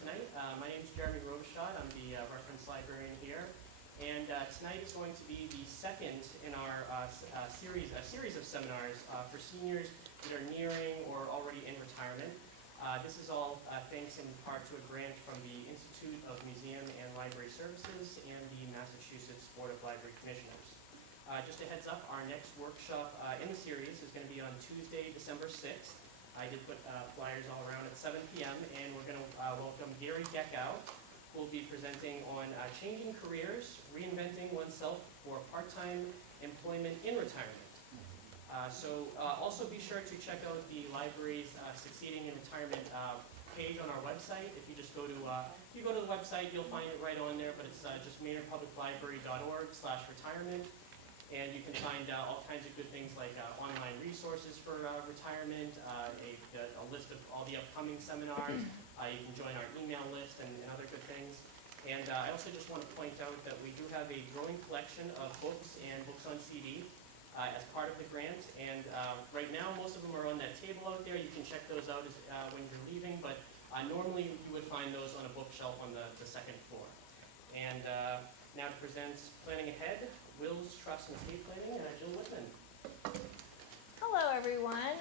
tonight. My name is Jeremy Robichaud. I'm the reference librarian here. And tonight is going to be the second in our series of seminars for seniors that are nearing or already in retirement. This is all thanks in part to a grant from the Institute of Museum and Library Services and the Massachusetts Board of Library Commissioners. Just a heads up, our next workshop in the series is going to be on Tuesday, December 6th. I did put flyers all around at 7 p.m. and we're going to welcome Gary Geckow, who will be presenting on changing careers, reinventing oneself for part-time employment in retirement. Also be sure to check out the library's Succeeding in Retirement page on our website. If you just go to the website, you'll find it right on there, but it's just maynardpubliclibrary.org/retirement. And you can find all kinds of good things like online resources for retirement, a list of all the upcoming seminars. You can join our email list and other good things. And I also just want to point out that we do have a growing collection of books and books on CD as part of the grant. And right now, most of them are on that table out there. You can check those out when you're leaving, but normally you would find those on a bookshelf on the second floor. And now to present Planning Ahead, Wills, Trust, and Estate Planning, Jill Whitman. Hello, everyone.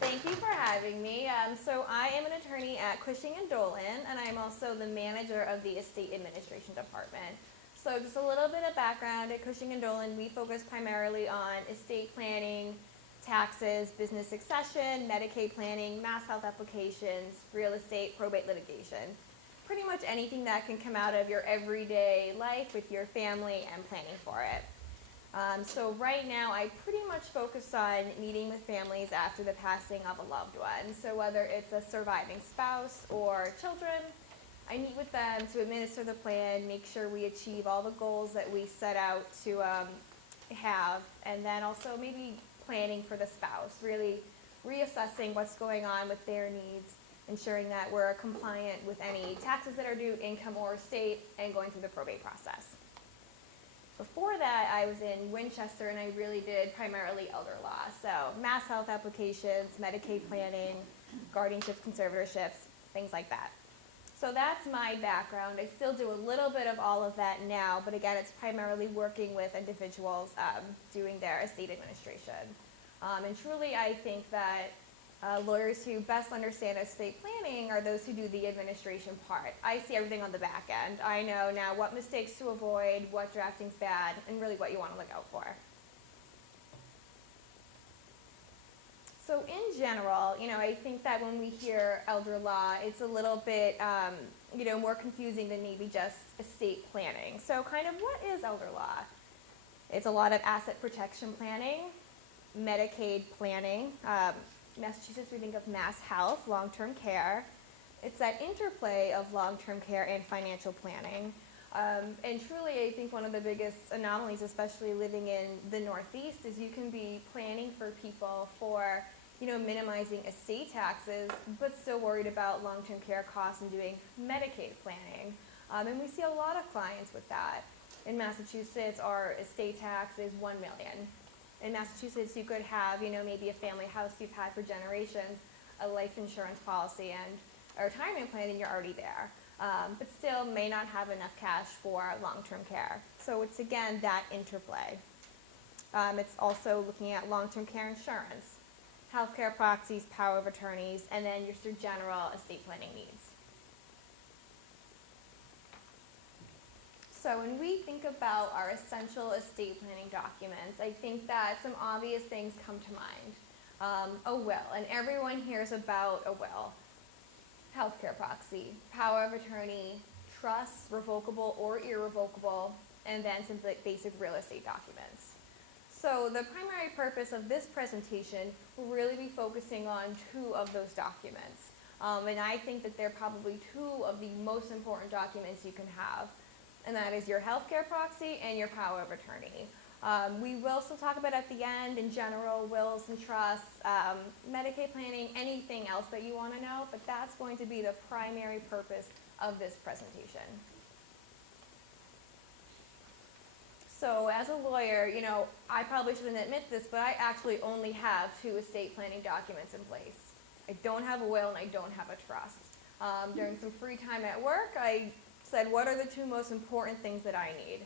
Thank you for having me. So I am an attorney at Cushing & Dolan, and I'm also the manager of the Estate Administration Department. So just a little bit of background, at Cushing & Dolan, we focus primarily on estate planning, taxes, business succession, Medicaid planning, MassHealth applications, real estate, probate litigation. Pretty much anything that can come out of your everyday life with your family and planning for it. So right now I pretty much focus on meeting with families after the passing of a loved one. So whether it's a surviving spouse or children, I meet with them to administer the plan, make sure we achieve all the goals that we set out to have, and then also maybe planning for the spouse, really reassessing what's going on with their needs, ensuring that we're compliant with any taxes that are due, income or estate, and going through the probate process. Before that, I was in Winchester, and I really did primarily elder law. So MassHealth applications, Medicaid planning, guardianships, conservatorships, things like that. So that's my background. I still do a little bit of all of that now, but again, it's primarily working with individuals doing their estate administration. And truly, I think that lawyers who best understand estate planning are those who do the administration part. I see everything on the back end. I know now what mistakes to avoid, what drafting's bad, and really what you want to look out for. So in general, I think that when we hear elder law, it's a little bit, more confusing than maybe just estate planning. So kind of what is elder law? It's a lot of asset protection planning, Medicaid planning, Massachusetts, we think of MassHealth, long-term care. It's that interplay of long-term care and financial planning. And truly, I think one of the biggest anomalies, especially living in the Northeast, is you can be planning for people for, minimizing estate taxes, but still worried about long-term care costs and doing Medicaid planning. And we see a lot of clients with that. In Massachusetts, our estate tax is $1 million. In Massachusetts, you could have, maybe a family house you've had for generations, a life insurance policy, and a retirement plan, and you're already there. But still may not have enough cash for long-term care. So it's, again, that interplay. It's also looking at long-term care insurance, Health Care Proxies, power of attorneys, and then your general estate planning needs. So when we think about our essential estate planning documents, I think that some obvious things come to mind. A will, and everyone hears about a will. Health Care Proxy, power of attorney, trusts, revocable or irrevocable, and then some basic real estate documents. So the primary purpose of this presentation will really be focusing on two of those documents. And I think that they're probably two of the most important documents you can have. And that is your Health Care Proxy and your power of attorney. We will still talk about at the end, in general, wills and trusts, Medicaid planning, anything else that you want to know, but that's going to be the primary purpose of this presentation. So as a lawyer, I probably shouldn't admit this, but I actually only have two estate planning documents in place. I don't have a will and I don't have a trust. During some free time at work, I said, what are the two most important things that I need?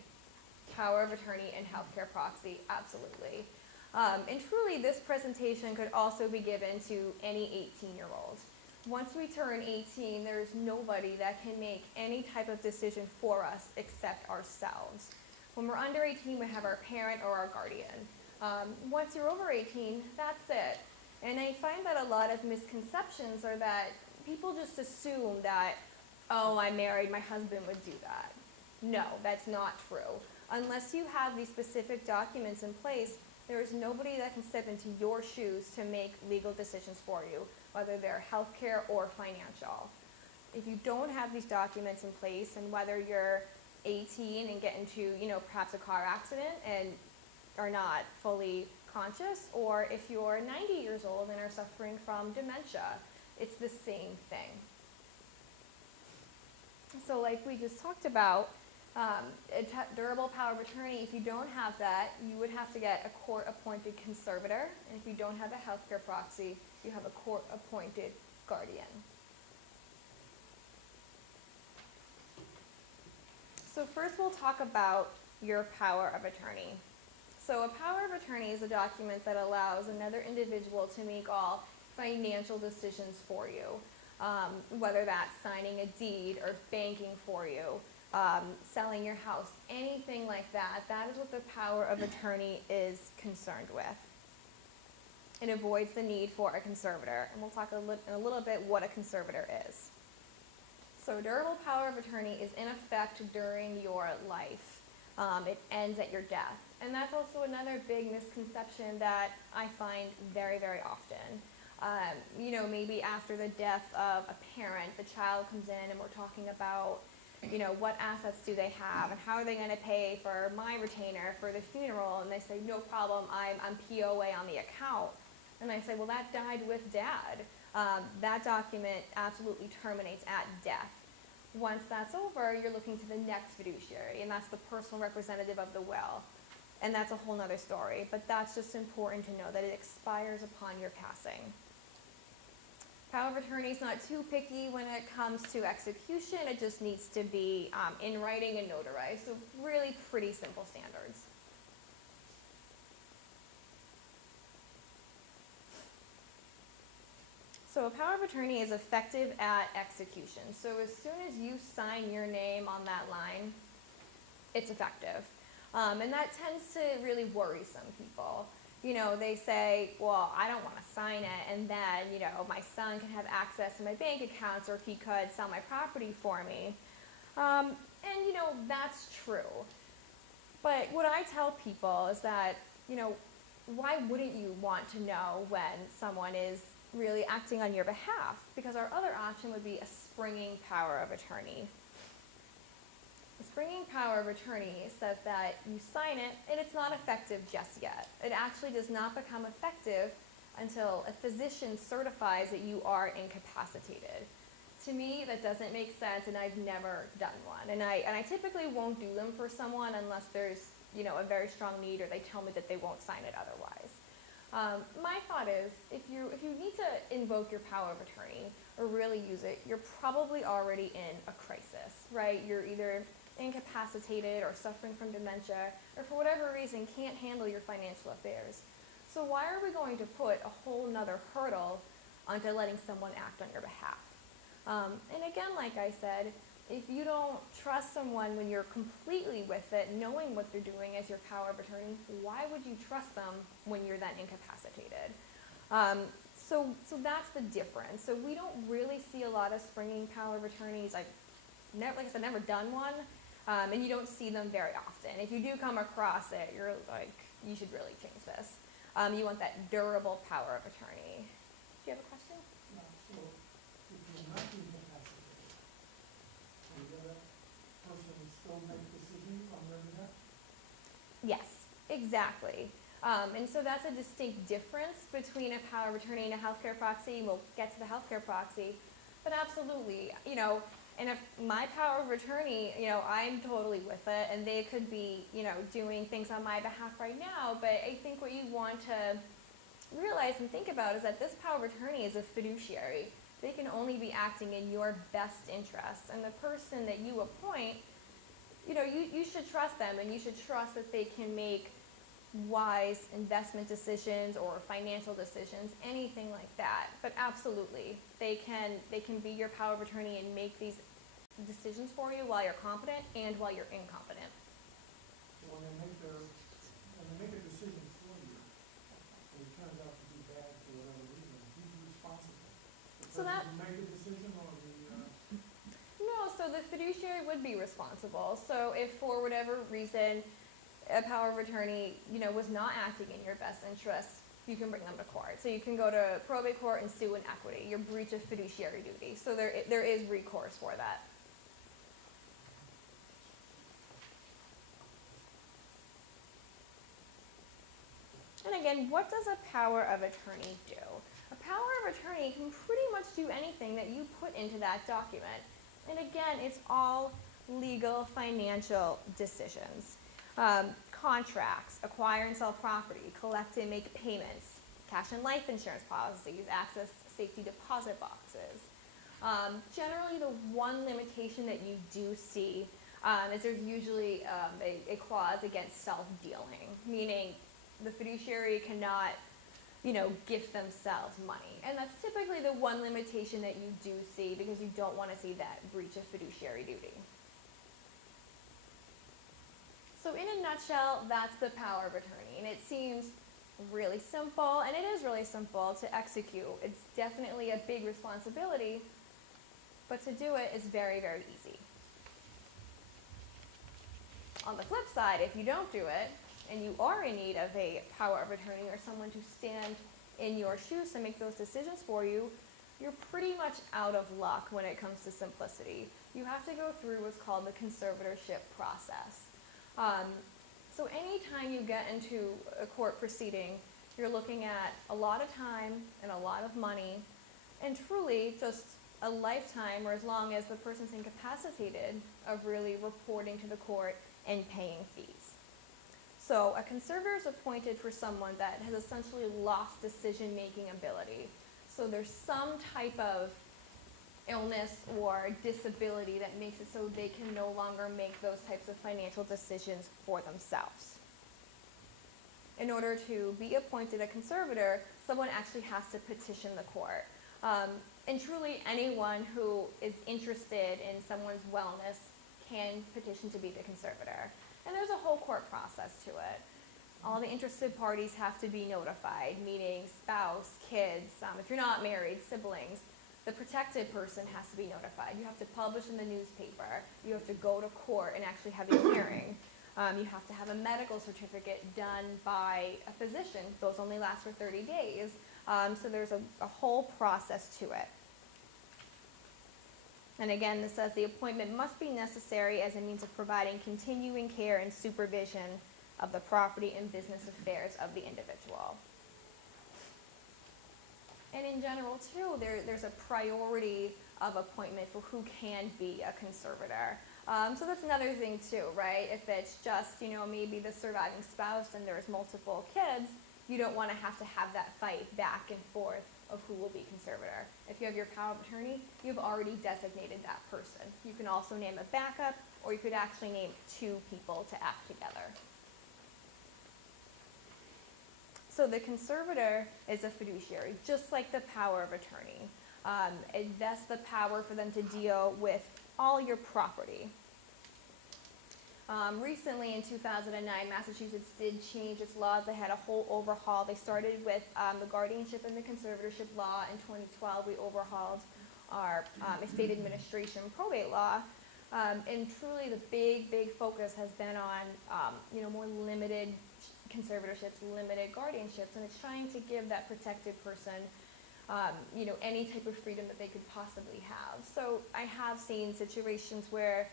Power of attorney and Health Care Proxy, absolutely. And truly, this presentation could also be given to any 18-year-old. Once we turn 18, there's nobody that can make any type of decision for us except ourselves. When we're under 18, we have our parent or our guardian. Once you're over 18, that's it. And I find that a lot of misconceptions are that people just assume that, oh, I'm married, my husband would do that. No, that's not true. Unless you have these specific documents in place, there is nobody that can step into your shoes to make legal decisions for you, whether they're healthcare or financial. If you don't have these documents in place, and whether you're 18 and get into, perhaps a car accident and are not fully conscious, or if you're 90 years old and are suffering from dementia, it's the same thing. So like we just talked about, durable power of attorney, if you don't have that, you would have to get a court-appointed conservator, and if you don't have a healthcare proxy, you have a court-appointed guardian. So first we'll talk about your power of attorney. So a power of attorney is a document that allows another individual to make all financial decisions for you, whether that's signing a deed or banking for you, selling your house, anything like that. That is what the power of attorney is concerned with. It avoids the need for a conservator, and we'll talk in a little bit what a conservator is. So durable power of attorney is in effect during your life. It ends at your death. And that's also another big misconception that I find very, very often. Maybe after the death of a parent, the child comes in and we're talking about, what assets do they have and how are they going to pay for my retainer for the funeral? And they say, no problem, I'm POA on the account. And I say, well, that died with dad. That document absolutely terminates at death. Once that's over, you're looking to the next fiduciary, and that's the personal representative of the will. And that's a whole nother story, but that's just important to know that it expires upon your passing. Power of attorney is not too picky when it comes to execution. It just needs to be in writing and notarized, so really pretty simple standards. So a power of attorney is effective at execution. So as soon as you sign your name on that line, it's effective. And that tends to really worry some people. They say, well, I don't want to sign it, and then, my son can have access to my bank accounts, or he could sell my property for me. And, that's true. But what I tell people is that, why wouldn't you want to know when someone is really acting on your behalf? Because our other option would be a springing power of attorney. The springing power of attorney says that you sign it and it's not effective just yet. It actually does not become effective until a physician certifies that you are incapacitated. To me, that doesn't make sense, and I've never done one. And I typically won't do them for someone unless there's a very strong need, or they tell me that they won't sign it otherwise. My thought is, if you need to invoke your power of attorney or really use it, you're probably already in a crisis, right? You're either incapacitated or suffering from dementia, or for whatever reason can't handle your financial affairs. So why are we going to put a whole nother hurdle onto letting someone act on your behalf? And again, like I said, if you don't trust someone when you're completely with it, knowing what they're doing as your power of attorney, why would you trust them when you're then incapacitated? So that's the difference. So we don't really see a lot of springing power of attorneys. Like I said, never done one, and you don't see them very often. If you do come across it, you're like, you should really change this. You want that durable power of attorney. Do you have a question? No, so if you're not incapacitated, can the other person still make decisions on your behalf? Yes, exactly. And so that's a distinct difference between a power of attorney and a healthcare proxy. We'll get to the healthcare proxy, but absolutely, and if my power of attorney, I'm totally with it, and they could be, doing things on my behalf right now, but I think what you want to realize and think about is that this power of attorney is a fiduciary. They can only be acting in your best interest. And the person that you appoint, you should trust them, and you should trust that they can make wise investment decisions or financial decisions, anything like that. But absolutely, they can be your power of attorney and make these decisions for you while you're competent and while you're incompetent. So when they make a decision for you, and it turns out to be bad for whatever reason, who's responsible? The person who made the decision or the, No, so the fiduciary would be responsible. So if for whatever reason a power of attorney, was not acting in your best interest, you can bring them to court. So you can go to probate court and sue in equity, your breach of fiduciary duty. So there is recourse for that. And again, what does a power of attorney do? A power of attorney can pretty much do anything that you put into that document. And again, it's all legal financial decisions. Contracts, acquire and sell property, collect and make payments, cash and life insurance policies, access safety deposit boxes. Generally, the one limitation that you do see is there's usually a clause against self-dealing, meaning the fiduciary cannot, gift themselves money. And that's typically the one limitation that you do see because you don't want to see that breach of fiduciary duty. So in a nutshell, that's the power of attorney. And it seems really simple, and it is really simple to execute. It's definitely a big responsibility, but to do it is very, very easy. On the flip side, if you don't do it, and you are in need of a power of attorney or someone to stand in your shoes to make those decisions for you, you're pretty much out of luck when it comes to simplicity. You have to go through what's called the conservatorship process. So anytime you get into a court proceeding, you're looking at a lot of time and a lot of money, and truly just a lifetime, or as long as the person's incapacitated, of really reporting to the court and paying fees. So a conservator is appointed for someone that has essentially lost decision-making ability. So there's some type of illness or disability that makes it so they can no longer make those types of financial decisions for themselves. In order to be appointed a conservator, someone actually has to petition the court. And truly anyone who is interested in someone's wellness can petition to be the conservator. And there's a whole court process to it. All the interested parties have to be notified, meaning spouse, kids, if you're not married, siblings. The protected person has to be notified. You have to publish in the newspaper. You have to go to court and actually have a hearing. You have to have a medical certificate done by a physician. Those only last for 30 days. So there's a whole process to it. And again, this says the appointment must be necessary as a means of providing continuing care and supervision of the property and business affairs of the individual. And in general, too, there's a priority of appointment for who can be a conservator. So that's another thing, too, right? If it's just, maybe the surviving spouse and there's multiple kids, you don't want to have that fight back and forth of who will be conservator. If you have your power of attorney, you've already designated that person. You can also name a backup, or you could actually name two people to act together. So the conservator is a fiduciary, just like the power of attorney. It vests the power for them to deal with all your property. Recently, in 2009, Massachusetts did change its laws. They had a whole overhaul. They started with the Guardianship and the Conservatorship law. In 2012, we overhauled our estate administration probate law. And truly, the big focus has been on, more limited conservatorships, limited guardianships, and it's trying to give that protected person, any type of freedom that they could possibly have. So I have seen situations where,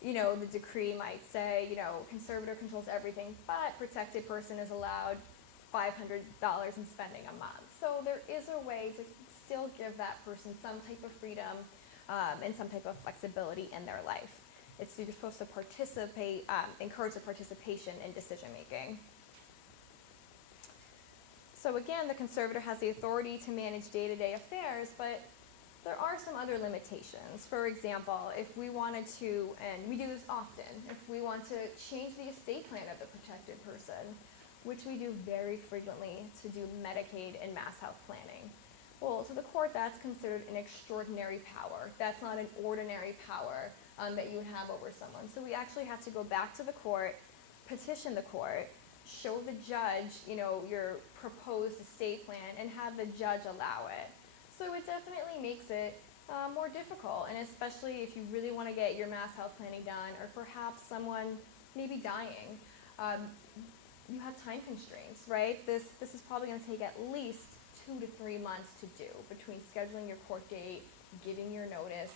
the decree might say, conservator controls everything, but protected person is allowed $500 in spending a month. So there is a way to still give that person some type of freedom and some type of flexibility in their life. You're supposed to participate, encourage the participation in decision making. So again, the conservator has the authority to manage day-to-day affairs, but there are some other limitations. For example, if we wanted to, and we do this often, if we want to change the estate plan of the protected person, which we do very frequently to do Medicaid and MassHealth planning. Well, to the court, that's considered an extraordinary power. That's not an ordinary power that you would have over someone. So we actually have to go back to the court, petition the court, show the judge, your proposed estate plan, and have the judge allow it. So it definitely makes it more difficult, and especially if you really want to get your MassHealth planning done, or perhaps someone may be dying. You have time constraints, right? This is probably going to take at least 2 to 3 months to do, between scheduling your court date, giving your notice,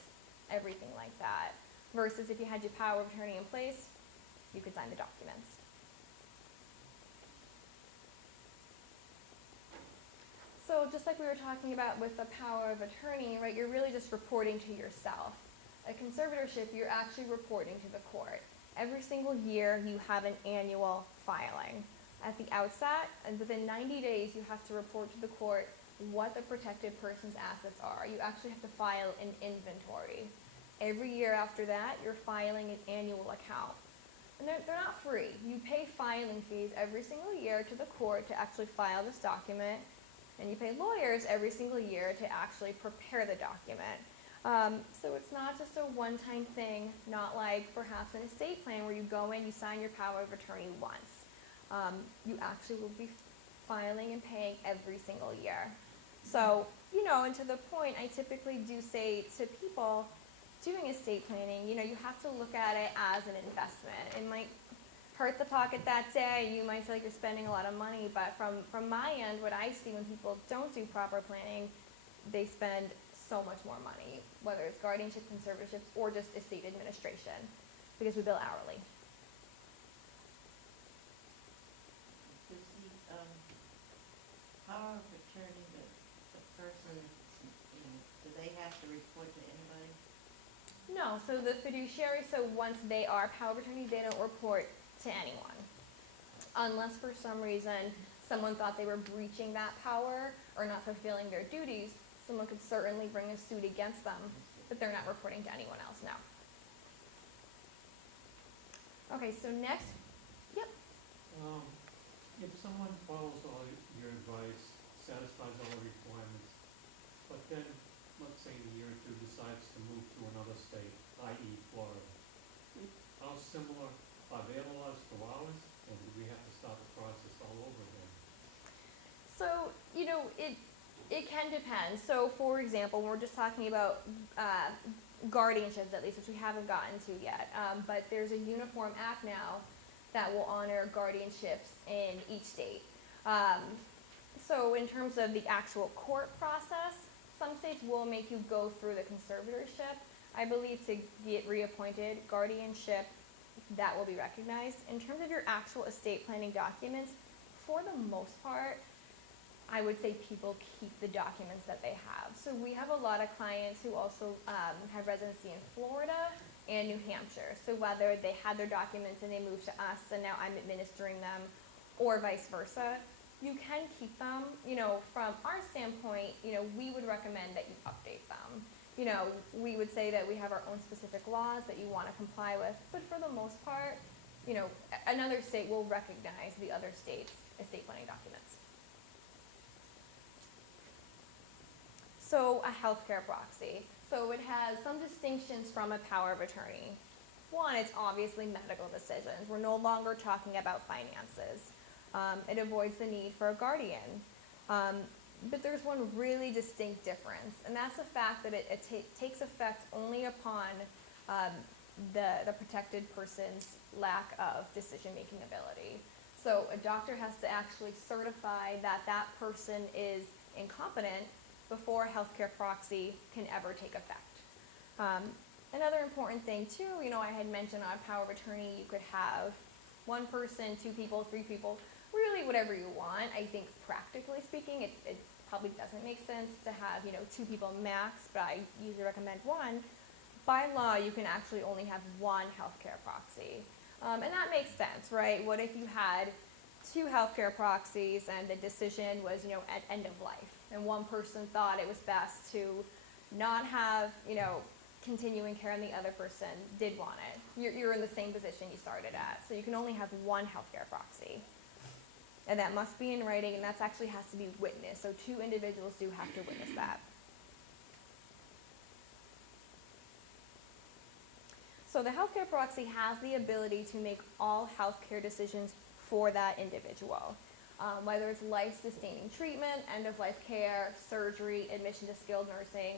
everything like that. Versus if you had your power of attorney in place, you could sign the documents. So just like we were talking about with the power of attorney, right, you're really just reporting to yourself. A conservatorship, you're actually reporting to the court. Every single year, you have an annual filing. At the outset, and within 90 days, you have to report to the court what the protected person's assets are. You actually have to file an inventory. Every year after that, you're filing an annual account. And they're not free. You pay filing fees every single year to the court to actually file this document, and you pay lawyers every single year to actually prepare the document. So it's not just a one-time thing, not like perhaps an estate plan where you go in, you sign your power of attorney once. You actually will be filing and paying every single year. So, and to the point, I typically do say to people doing estate planning, you have to look at it as an investment. It might hurt the pocket that day. You might feel like you're spending a lot of money, but from my end, what I see when people don't do proper planning, they spend so much more money, whether it's guardianship, conservatorships, or just estate administration, because we bill hourly. Does the power of attorney, the person, do they have to report to anybody? No, so the fiduciary, so once they are power of attorney, they don't report to anyone. Unless for some reason someone thought they were breaching that power or not fulfilling their duties, someone could certainly bring a suit against them, but they're not reporting to anyone else, no. Okay, so next, yep. If someone follows all your advice, satisfies all the requirements, but then, let's say in a year or two, decides to move to another state, i.e. Florida, how similar are their laws to ours, or do we have to start the process all over again? So, it can depend. So, for example, we're just talking about guardianships, at least, which we haven't gotten to yet. But there's a uniform act now that will honor guardianships in each state. So, in terms of the actual court process, some states will make you go through the conservatorship. I believe to get reappointed, guardianship, that will be recognized. In terms of your actual estate planning documents, for the most part, I would say people keep the documents that they have. So we have a lot of clients who also have residency in Florida and New Hampshire. So whether they had their documents and they moved to us and now I'm administering them, or vice versa, you can keep them. From our standpoint, we would recommend that you update them. We would say that we have our own specific laws that you want to comply with, but for the most part, another state will recognize the other state's estate planning documents. So a health care proxy. So it has some distinctions from a power of attorney. One, it's obviously medical decisions. We're no longer talking about finances. It avoids the need for a guardian. But there's one really distinct difference, and that's the fact that it takes effect only upon the protected person's lack of decision-making ability. So a doctor has to actually certify that that person is incompetent before a Health Care Proxy can ever take effect. Another important thing too, I had mentioned on power of attorney, you could have one person, 2 people, 3 people, really whatever you want. I think practically speaking, it probably doesn't make sense to have, 2 people max, but I usually recommend 1. By law, you can actually only have 1 healthcare proxy. And that makes sense, right? What if you had 2 healthcare proxies, and the decision was, at end of life. And one person thought it was best to not have, continuing care, and the other person did want it. You're in the same position you started at, so you can only have one healthcare proxy. And that must be in writing, and that actually has to be witnessed. So 2 individuals do have to witness that. So the healthcare proxy has the ability to make all healthcare decisions for that individual. Whether it's life-sustaining treatment, end-of-life care, surgery, admission to skilled nursing,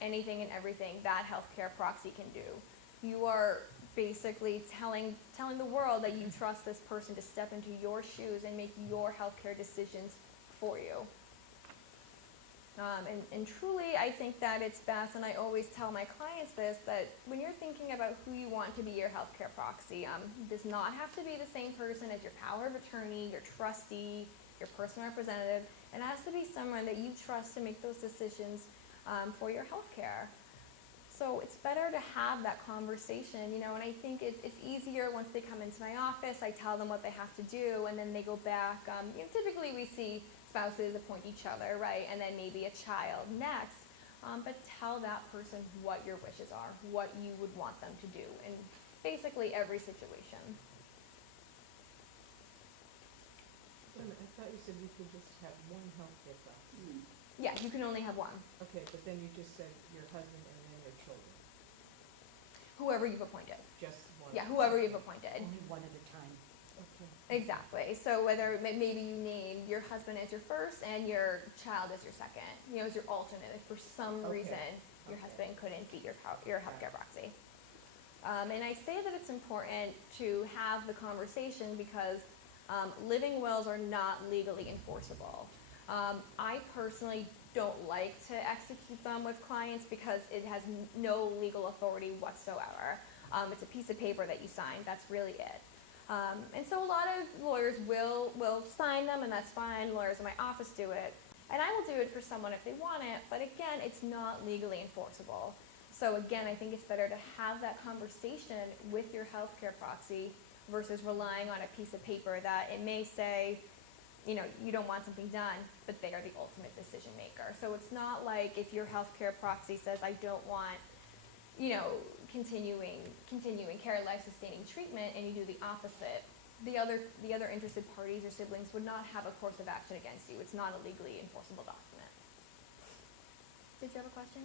anything and everything that healthcare proxy can do. You are basically telling the world that you trust this person to step into your shoes and make your healthcare decisions for you. And truly, I think that it's best, and I always tell my clients this, that when you're thinking about who you want to be your healthcare proxy, it does not have to be the same person as your power of attorney, your trustee, your personal representative. It has to be someone that you trust to make those decisions for your healthcare. So it's better to have that conversation, and I think it's easier once they come into my office. I tell them what they have to do, and then they go back. Typically we see spouses appoint each other, right, and then maybe a child next. But tell that person what your wishes are, what you would want them to do in basically every situation. Wait a minute, I thought you said you could just have one healthcare proxy. Yeah, you can only have one. Okay, but then you just said your husband and then your children, Whoever you've appointed. just one. Yeah, whoever you've appointed. Only one at a time. Okay. Exactly. So whether maybe you name your husband as your first and your child as your second, as your alternate. If for some Okay. reason your Okay. husband couldn't be your healthcare proxy. And I say that it's important to have the conversation because living wills are not legally enforceable. I personally don't like to execute them with clients because it has no legal authority whatsoever. It's a piece of paper that you sign. That's really it. And so a lot of lawyers will sign them, and that's fine. Lawyers in my office do it. And I will do it for someone if they want it, but again, it's not legally enforceable. So again, I think it's better to have that conversation with your healthcare proxy versus relying on a piece of paper that it may say, you don't want something done, but they are the ultimate decision maker. So it's not like if your healthcare proxy says, I don't want, continuing care, life-sustaining treatment, and you do the opposite, the other interested parties or siblings would not have a course of action against you. It's not a legally enforceable document. Did you have a question?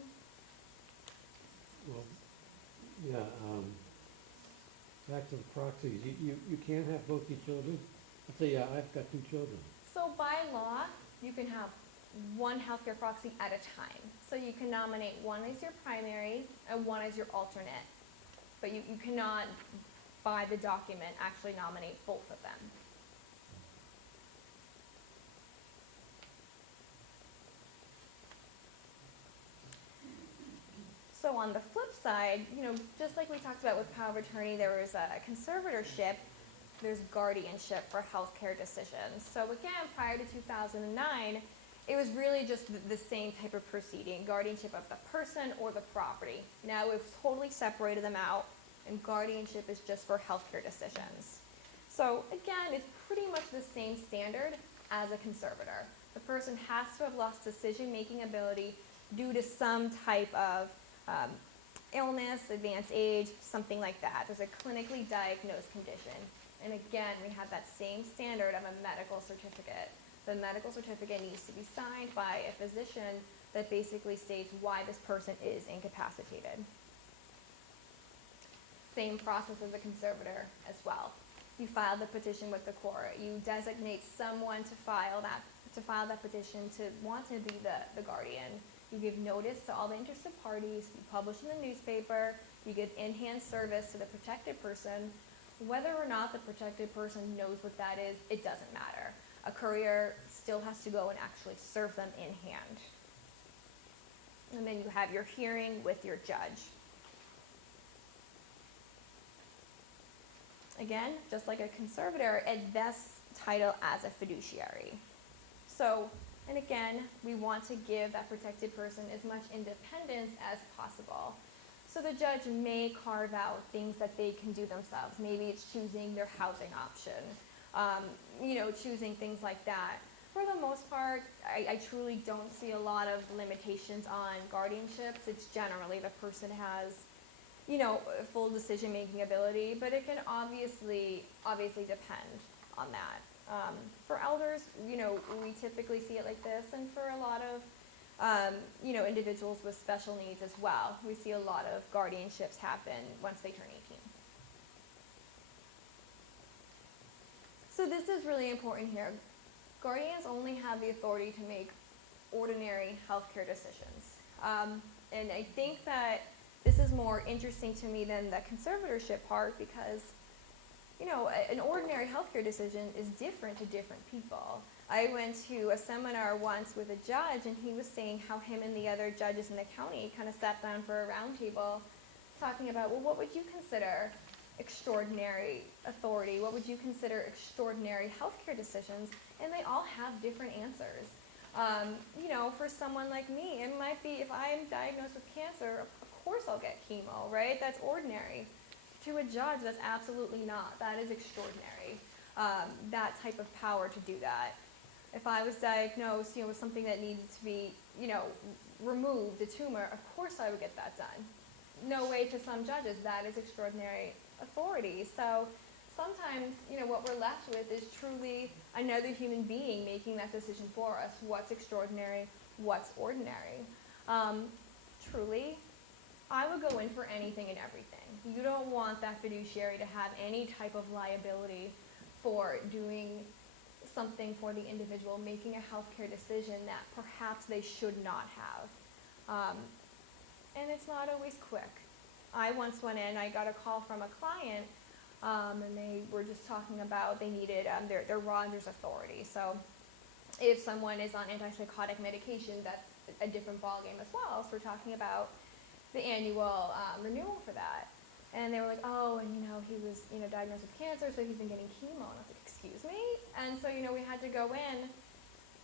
Well, yeah, back to the proxies, you can't have both your children? Let's say, I've got 2 children. So by law, you can have one healthcare proxy at a time. So you can nominate one as your primary and one as your alternate. But you cannot, by the document, actually nominate both of them. So on the flip side, just like we talked about with power of attorney, there was a conservatorship, there's guardianship for healthcare decisions. So again, prior to 2009, it was really just the same type of proceeding, guardianship of the person or the property. Now we've totally separated them out, and guardianship is just for healthcare decisions. So again, it's pretty much the same standard as a conservator. The person has to have lost decision-making ability due to some type of illness, advanced age, something like that. There's a clinically diagnosed condition. And again, we have that same standard of a medical certificate. The medical certificate needs to be signed by a physician that basically states why this person is incapacitated. Same process as a conservator as well. You file the petition with the court. You designate someone to file that petition to want to be the guardian. You give notice to all the interested parties. You publish in the newspaper. You give in-hand service to the protected person. Whether or not the protected person knows what that is, it doesn't matter. A courier still has to go and actually serve them in hand. And then you have your hearing with your judge. Again, just like a conservator, it vests title as a fiduciary. So, and again, we want to give that protected person as much independence as possible. So the judge may carve out things that they can do themselves. Maybe it's choosing their housing option. choosing things like that. For the most part, I truly don't see a lot of limitations on guardianships. It's generally the person has, full decision-making ability, but it can obviously depend on that. For elders, we typically see it like this, and for a lot of, individuals with special needs as well, we see a lot of guardianships happen once they turn 18. So this is really important here. Guardians only have the authority to make ordinary healthcare decisions. And I think that this is more interesting to me than the conservatorship part because, an ordinary healthcare decision is different to different people. I went to a seminar once with a judge, and he was saying how him and the other judges in the county kind of sat down for a round table talking about, well, what would you consider extraordinary authority? What would you consider extraordinary healthcare decisions? And they all have different answers. For someone like me, it might be if I'm diagnosed with cancer, of course I'll get chemo, right? That's ordinary. To a judge, that's absolutely not. That is extraordinary. That type of power to do that. If I was diagnosed, with something that needed to be, removed, a tumor, of course I would get that done. No way to some judges, that is extraordinary authority. So sometimes, what we're left with is truly another human being making that decision for us. What's extraordinary? What's ordinary? Truly, I would go in for anything and everything. You don't want that fiduciary to have any type of liability for doing something for the individual, making a healthcare decision that perhaps they should not have. And it's not always quick. I once went in, I got a call from a client, and they were just talking about they needed their Rogers authority. So if someone is on antipsychotic medication, that's a different ballgame as well. So we're talking about the annual renewal for that. And they were like, oh, and he was, diagnosed with cancer, so he's been getting chemo. And I was like, excuse me? And so, we had to go in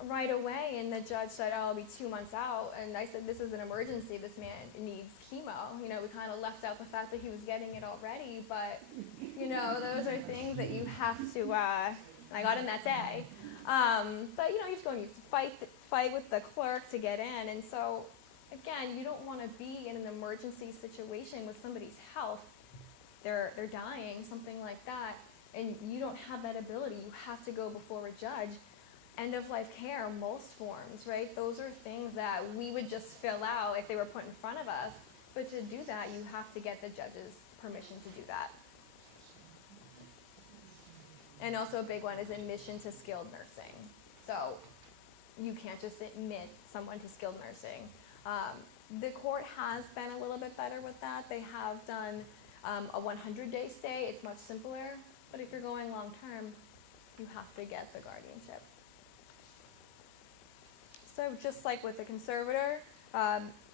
right away, and the judge said, oh, I'll be 2 months out. And I said, this is an emergency. This man needs chemo. We kind of left out the fact that he was getting it already, but, those are things that you have to, I got in that day. But, you have to go and you have to fight with the clerk to get in. And so, again, you don't want to be in an emergency situation with somebody's health. They're dying, something like that, and you don't have that ability. You have to go before a judge. End of life care, most forms, right? Those are things that we would just fill out if they were put in front of us. But to do that, you have to get the judge's permission to do that. And also a big one is admission to skilled nursing. So you can't just admit someone to skilled nursing. The court has been a little bit better with that. They have done a 100-day stay. It's much simpler. But if you're going long-term, you have to get the guardianship. So just like with a conservator,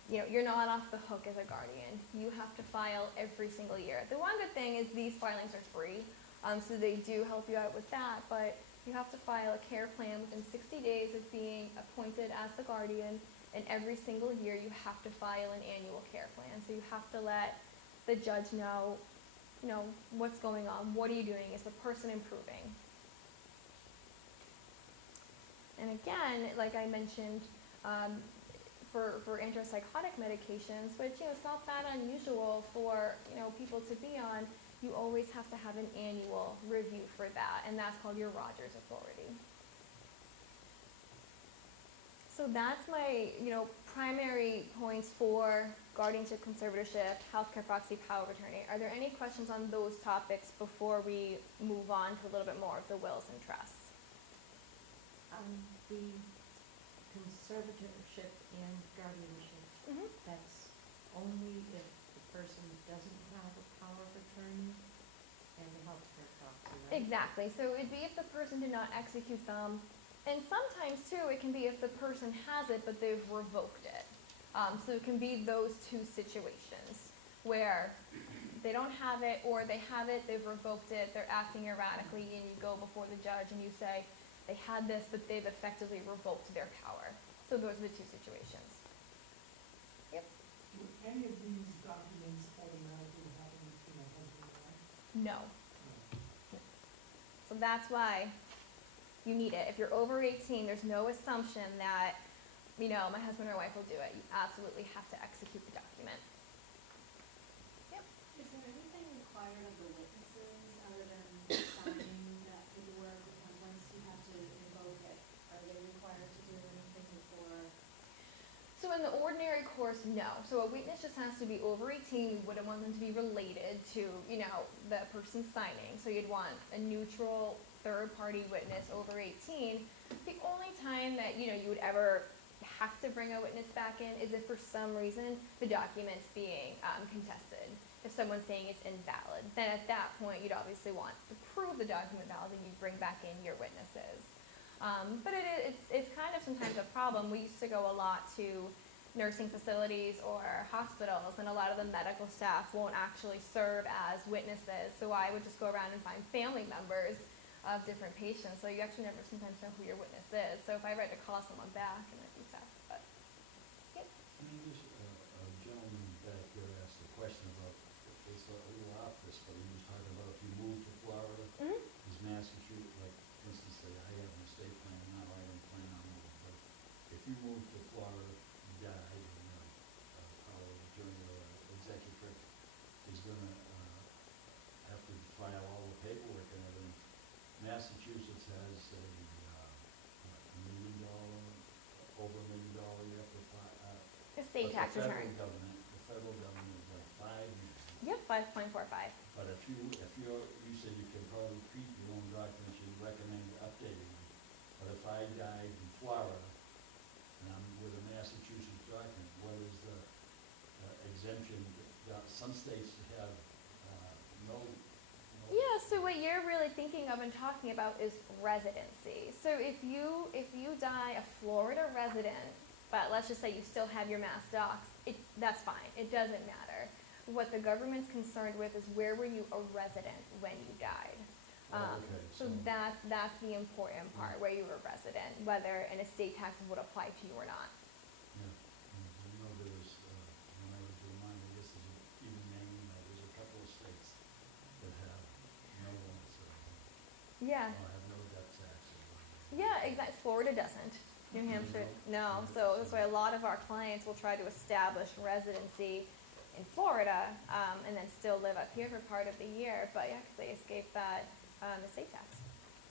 you're not off the hook as a guardian. You have to file every single year. The one good thing is these filings are free, so they do help you out with that. But you have to file a care plan within 60 days of being appointed as the guardian. And every single year you have to file an annual care plan. So you have to let the judge know, what's going on, what are you doing, is the person improving? And again, like I mentioned, for antipsychotic medications, which it's not that unusual for people to be on, you always have to have an annual review for that, and that's called your Rogers authority. So that's my, primary points for guardianship, conservatorship, health care proxy, power of attorney. Are there any questions on those topics before we move on to a little bit more of the wills and trusts? The conservatorship and guardianship, that's only if the person doesn't have a power of attorney and the health care proxy, right? Exactly. So it'd be if the person did not execute them. And sometimes, too, it can be if the person has it, but they've revoked it. So it can be those two situations where they don't have it or they have it, they've revoked it, they're acting erratically, and you go before the judge and you say, they had this, but they've effectively revoked their power. So those are the two situations. Yep. Would any of these documents automatically happen to my husband and I? No. So that's why you need it. If you're over 18, there's no assumption that, you know, my husband or wife will do it. You absolutely have to execute the document. Is there anything required of the witnesses other than signing that paperwork, once you have to invoke it? Are they required to do anything before? So in the ordinary course, no. So a witness just has to be over 18. We wouldn't want them to be related to, you know, the person signing. So you'd want a neutral third-party witness over 18. The only time that, you know, you would ever have to bring a witness back in is if for some reason the document's being contested. If someone's saying it's invalid, then at that point you'd obviously want to prove the document valid and you'd bring back in your witnesses. But it's kind of sometimes a problem. We used to go a lot to nursing facilities or hospitals, and a lot of the medical staff won't actually serve as witnesses. So I would just go around and find family members of different patients. So you actually never sometimes know who your witness is. So if I were to call someone back, it might be tough. But I mean, there's a gentleman back here asked a question about, it's a little off this, but he was talking about if you move to Florida, Mhm. is Massachusetts, like, for instance, say, I have an estate plan, now I don't plan on moving, but if you move to Florida, you die, and, power of attorney or executive is gonna, have to file all the paperwork and everything. Massachusetts has a, what, $1 million, over $1 million you have to file, estate tax but return. the federal government is like 5 million. Yep, 5.45. But if you said you can probably keep your own documents, you recommend updating them. But if I died in Florida and I'm with a Massachusetts document, what is the exemption? Some states have no. Yeah, so what you're really thinking of and talking about is residency. So if you die a Florida resident, but let's just say you still have your Mass docs, that's fine. It doesn't matter. What the government's concerned with is where were you a resident when you died. Okay, So that's the important part, where you were a resident, whether an estate tax would apply to you or not. Yeah, I know there was, when I was doing mine, I guess there's even Maine, there's a couple of states that have no ones, Yeah. have no death tax. Yeah, exactly. Florida doesn't. New Hampshire, no. So that's why a lot of our clients will try to establish residency in Florida and then still live up here for part of the year. But yeah, because they escape that estate tax.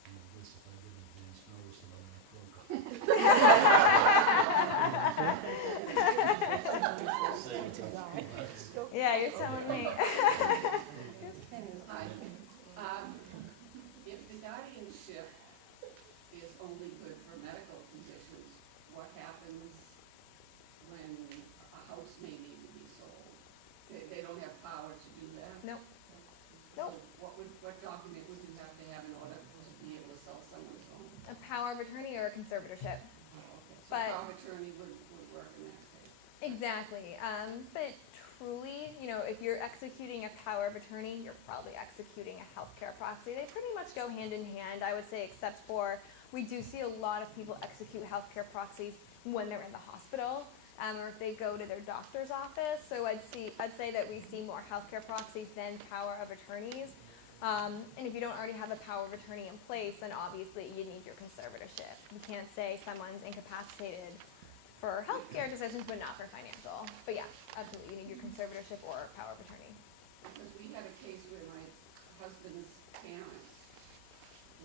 I guess if I give advance notice that I'm not broke. Yeah, you're telling me. Hi. If the guardianship is only good for medical conditions, what happens when a house may need to be sold? They don't have power to do that? Nope. So Nope. what document would you have to have in order to be able to sell someone's home? A power of attorney or a conservatorship. So But- power of attorney would work in that case? Exactly. But truly, you know, if you're executing a power of attorney, you're probably executing a health care proxy. They pretty much go hand in hand, I would say, except for we do see a lot of people execute health care proxies when they're in the hospital or if they go to their doctor's office. So I'd say that we see more health care proxies than power of attorneys. And if you don't already have a power of attorney in place, then obviously you need your conservatorship. You can't say someone's incapacitated for healthcare decisions, but not for financial. But yeah, absolutely, you need your conservatorship or power of attorney. Because we had a case where my husband's parents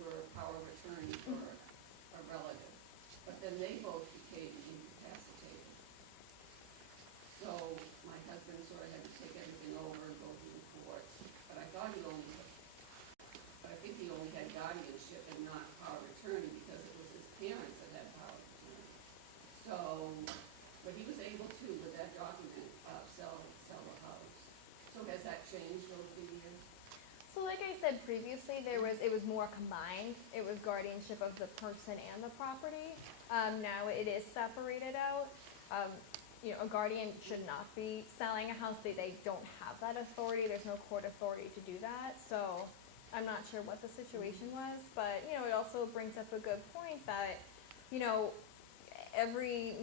were power of attorney for a relative, but then they both became incapacitated. So my husband sort of had to take everything over and go through the courts, but I thought I think he only had guardianship and not power of attorney because it was his parents that had power of attorney. So, but he was able to, with that document, sell the house. So has that changed over the years? So like I said previously, it was more combined. It was guardianship of the person and the property. Now it is separated out. You know, a guardian should not be selling a house. They don't have that authority. There's no court authority to do that. So I'm not sure what the situation was, but you know, it also brings up a good point that, you know, every,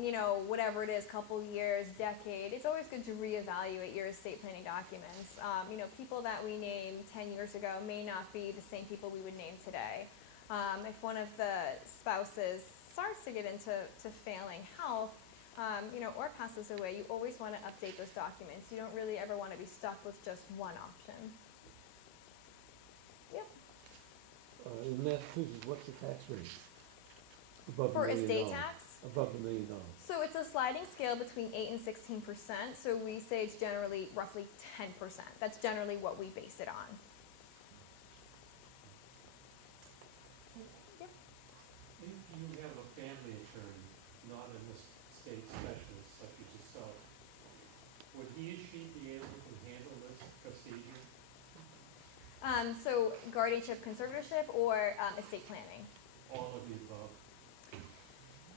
whatever it is, couple years, decade, it's always good to reevaluate your estate planning documents. People that we named 10 years ago may not be the same people we would name today. If one of the spouses starts to get into failing health, or passes away, you always want to update those documents. You don't really ever want to be stuck with just one option. Yep. In Massachusetts, what's the tax rate? Above For $1 million. estate tax, Above $1 million. so it's a sliding scale between 8 and 16%. So we say it's generally roughly 10%. That's generally what we base it on. Yep. If you have a family attorney, not an estate specialist such as yourself, would he or she be able to handle this procedure? So guardianship, conservatorship, or estate planning. All of the above?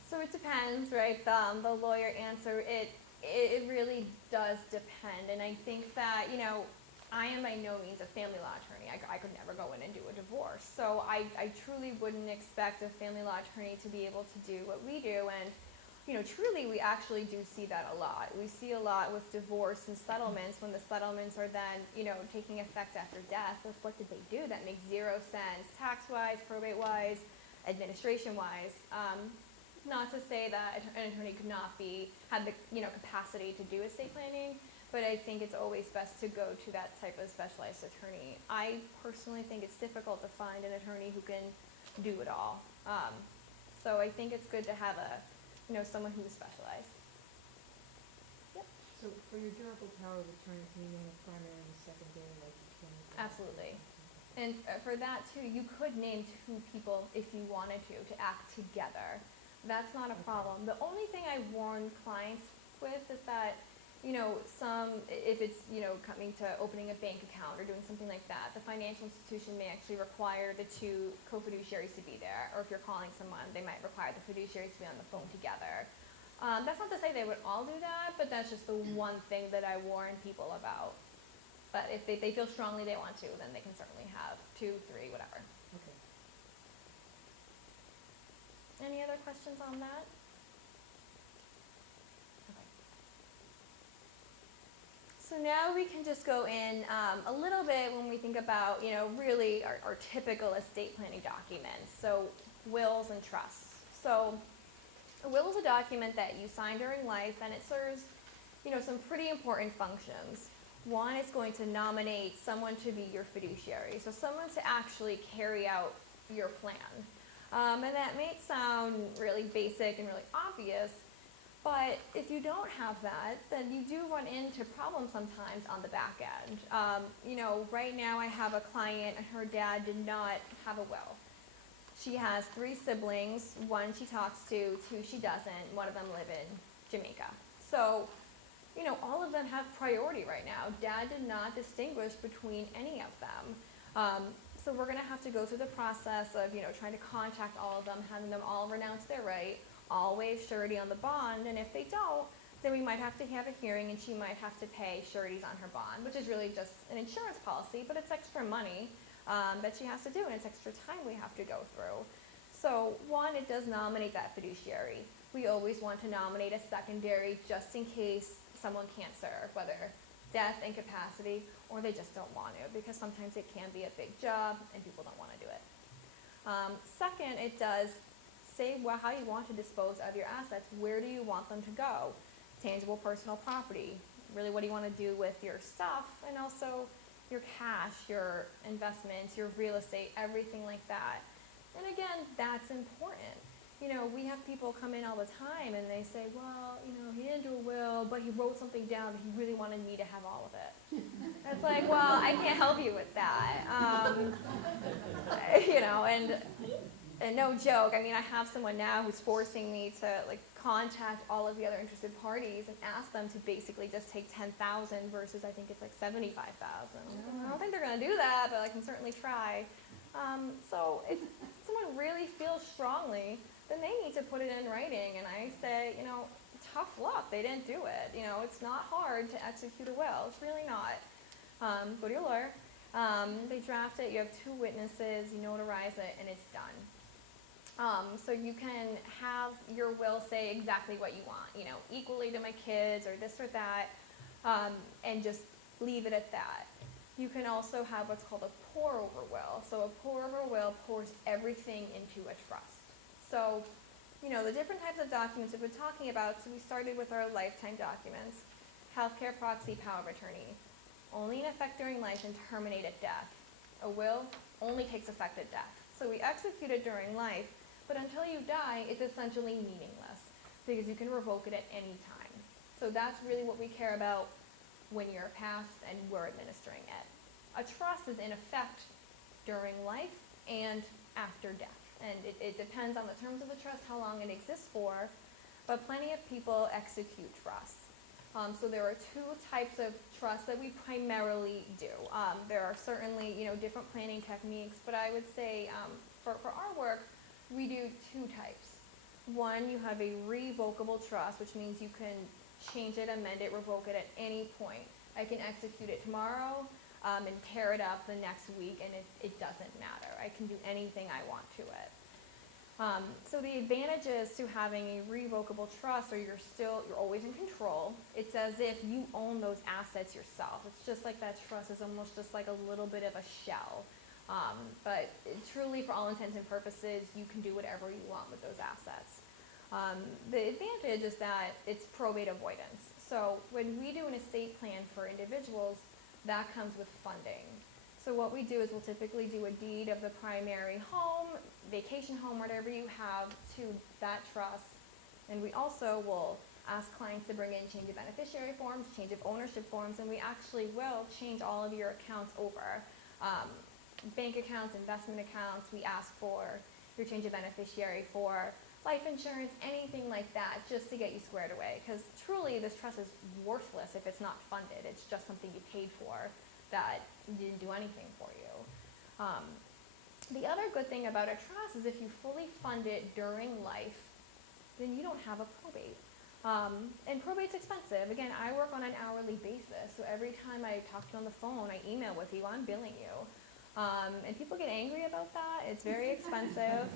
So it depends, right? The lawyer answer, it really does depend. And I think that, I am by no means a family law attorney. I could never go in and do a divorce. So I truly wouldn't expect a family law attorney to be able to do what we do. And, truly we actually do see that a lot. We see a lot with divorce and settlements when the settlements are then, taking effect after death. What did they do? That makes zero sense, tax-wise, probate-wise, administration-wise. Not to say that an attorney could not have the capacity to do estate planning, but I think it's always best to go to that type of specialized attorney. I personally think it's difficult to find an attorney who can do it all. So I think it's good to have someone who is specialized. Yep. So for your durable power of attorney, can you name a primary and a secondary like you can? Absolutely. And for that too, you could name 2 people if you wanted to act together. That's not a problem. The only thing I warn clients with is that, if it's, coming to opening a bank account or doing something like that, the financial institution may actually require the 2 co-fiduciaries to be there. Or if you're calling someone, they might require the fiduciaries to be on the phone together. That's not to say they would all do that, but that's just the one thing that I warn people about. But if they feel strongly they want to, then they can certainly have 2, 3, whatever. Okay. Any other questions on that? Okay. So now we can just go in a little bit when we think about, really our typical estate planning documents. So wills and trusts. So a will is a document that you sign during life, and it serves, some pretty important functions. One is going to nominate someone to be your fiduciary, so someone to actually carry out your plan. And that may sound really basic and really obvious, but if you don't have that, then you do run into problems sometimes on the back end. Right now I have a client, and her dad did not have a will. She has 3 siblings, 1 she talks to, 2 she doesn't, one of them live in Jamaica. So, all of them have priority right now. Dad did not distinguish between any of them. So we're gonna have to go through the process of, trying to contact all of them, having them all renounce their right, all waive surety on the bond, and if they don't, then we might have to have a hearing and she might have to pay sureties on her bond, which is really just an insurance policy, but it's extra money that she has to do, and it's extra time we have to go through. So 1, it does nominate that fiduciary. We always want to nominate a secondary just in case someone can't serve, whether death, incapacity, or they just don't want to, because sometimes it can be a big job and people don't want to do it. Second, it does say how you want to dispose of your assets. Where do you want them to go? Tangible personal property. Really, what do you want to do with your stuff? And also your cash, your investments, your real estate, everything like that. And again, that's important. We have people come in all the time and they say, well, he didn't do a will, but he wrote something down that he really wanted me to have all of it. It's like, well, I can't help you with that. And no joke, I have someone now who's forcing me to contact all of the other interested parties and ask them to basically just take $10,000 versus I think it's $75,000. I don't think they're going to do that, but I can certainly try. So if someone really feels strongly, then they need to put it in writing. And I say, tough luck, they didn't do it. It's not hard to execute a will. It's really not. Go to your lawyer. They draft it. You have 2 witnesses. You notarize it, and it's done. So you can have your will say exactly what you want, you know, equally to my kids or this or that, and just leave it at that. You can also have what's called a pour over will. So a pour over will pours everything into a trust. So, you know, the different types of documents we've been talking about, so we started with our lifetime documents. Health Care Proxy, power of attorney. Only in effect during life and terminate at death. A will only takes effect at death. So we execute it during life, but until you die, it's essentially meaningless because you can revoke it at any time. So that's really what we care about when you're passed and we're administering it. A trust is in effect during life and after death. And it depends on the terms of the trust, how long it exists for, but plenty of people execute trusts. So there are two types of trusts that we primarily do. There are certainly, you know, different planning techniques, but I would say for our work, we do two types. One, you have a revocable trust, which means you can change it, amend it, revoke it at any point. I can execute it tomorrow and tear it up the next week, and it doesn't matter. I can do anything I want to it. So the advantages to having a revocable trust are you're always in control. It's as if you own those assets yourself. It's just like that trust is almost just like a little bit of a shell. But truly, for all intents and purposes, you can do whatever you want with those assets. The advantage is that it's probate avoidance. So when we do an estate plan for individuals, that comes with funding. So what we do is we'll typically do a deed of the primary home, vacation home, whatever you have, to that trust. And we also will ask clients to bring in change of beneficiary forms, change of ownership forms, and we actually will change all of your accounts over. Bank accounts, investment accounts, we ask for your change of beneficiary for life insurance, anything like that, just to get you squared away. Because truly, this trust is worthless if it's not funded. It's just something you paid for that didn't do anything for you. The other good thing about a trust is if you fully fund it during life, then you don't have a probate. And probate's expensive. Again, I work on an hourly basis, so every time I talk to you on the phone, I email with you, I'm billing you. And people get angry about that. It's very expensive.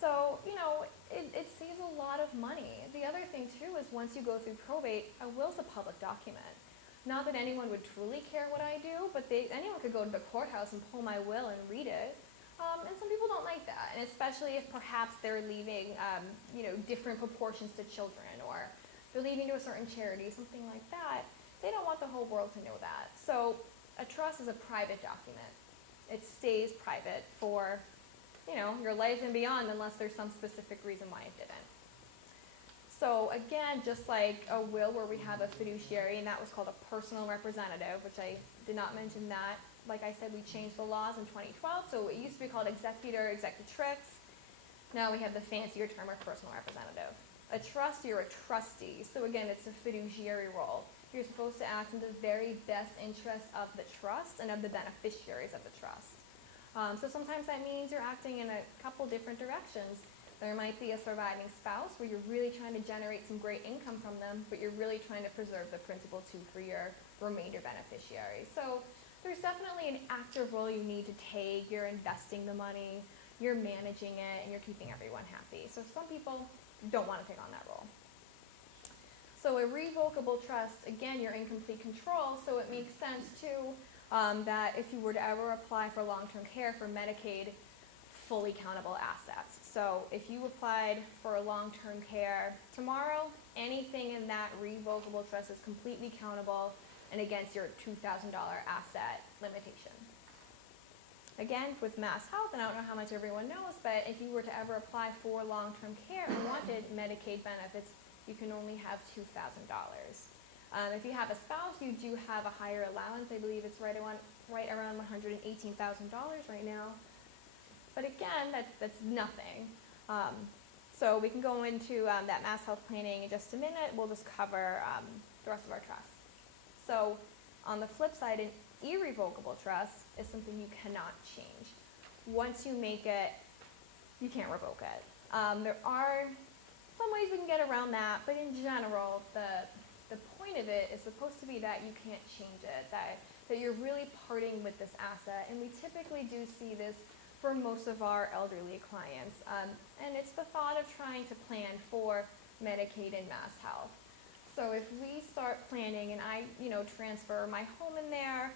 So, you know, it saves a lot of money. The other thing, too, is once you go through probate, a will's a public document. Not that anyone would truly care what I do, but anyone could go to the courthouse and pull my will and read it. And some people don't like that, and especially if perhaps they're leaving, you know, different proportions to children, or they're leaving to a certain charity, something like that. They don't want the whole world to know that. So a trust is a private document. It stays private for, you know, your life and beyond, unless there's some specific reason why it didn't. So again, just like a will where we have a fiduciary, and that was called a personal representative, which I did not mention that. Like I said, we changed the laws in 2012, so it used to be called executor, executrix. Now we have the fancier term of personal representative. A trust, you're a trustee. So again, it's a fiduciary role. You're supposed to act in the very best interest of the trust and of the beneficiaries of the trust. So sometimes that means you're acting in a couple different directions. There might be a surviving spouse where you're really trying to generate some great income from them, but you're really trying to preserve the principal too for your remainder beneficiaries. So there's definitely an active role you need to take. You're investing the money, you're managing it, and you're keeping everyone happy. So some people don't want to take on that role. So a revocable trust, again, you're in complete control, so it makes sense too that if you were to ever apply for long-term care for Medicaid, fully countable assets. So if you applied for a long-term care tomorrow, anything in that revocable trust is completely countable and against your $2,000 asset limitation. Again, with MassHealth, and I don't know how much everyone knows, but if you were to ever apply for long-term care and wanted Medicaid benefits, you can only have $2,000. If you have a spouse, you do have a higher allowance. I believe it's right around $118,000 right now. But again, that's nothing. So we can go into that MassHealth planning in just a minute. We'll just cover the rest of our trusts. So on the flip side, an irrevocable trust is something you cannot change. Once you make it, you can't revoke it. There are some ways we can get around that, but in general, the point of it is supposed to be that you can't change it, that you're really parting with this asset. And we typically do see this for most of our elderly clients. And it's the thought of trying to plan for Medicaid and MassHealth. So if we start planning and I, transfer my home in there,